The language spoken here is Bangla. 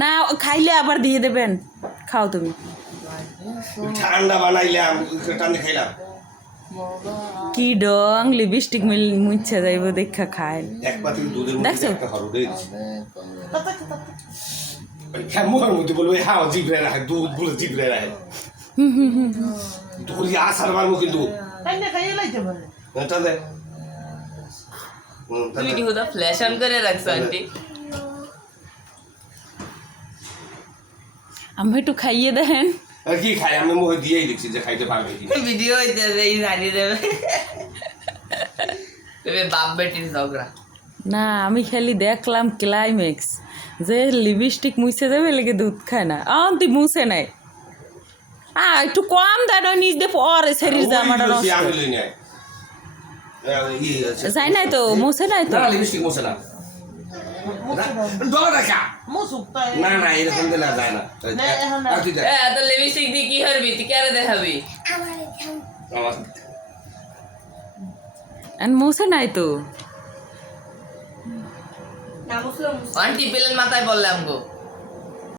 না খাইলে আবার দিয়ে দেবেন, খাও তুমি। ঠান্ডা বানাইলাম, টানে খাইলাম। কি ডং লিপস্টিক মুছে যাইব দেখা খায়। এক পাতিল দুধের মধ্যে দেখছো? একটা হরু দিয়ে দিছি। হ্যাঁ, মুখের মধ্যে বলবো হ্যাঁ জিভরে রাখে, দুধ বলে জিভরে রাখে। তোর আসার মারবো কিন্তু এটা দে। তুমি কি হুদা ফ্ল্যাশ অন করে রাখছো আন্টি? আমি একটু খাইয়ে দেন। আর কি খাই আমি মুখে দিয়েই দেখছি যে খাইতে পারবে কি। ভিডিও হইতেছে এই জানিয়ে দেবে। তুমি বাপ বেটির ঝগড়া। না আমি খালি দেখলাম ক্লাইম্যাক্স যে লিপস্টিক মুছে যাবে লেগে দুধ খায় না, তুই মুছে নাই। একটু কম দেন, ওই নিজ দিয়ে পরে শরীর জামাটা নষ্ট যাই নাই তো, মুছে নাই তো। না লিপস্টিক মুছে না। ডলা রাখা না না এরকম দিলে যায় না। আর তুই দেখ তো লিপস্টিক দিয়ে কি করবি? তুই কেন দেখাবি? আমার মুছে নাই তো। আন্টি পেলেন মাথায় বললাম গো।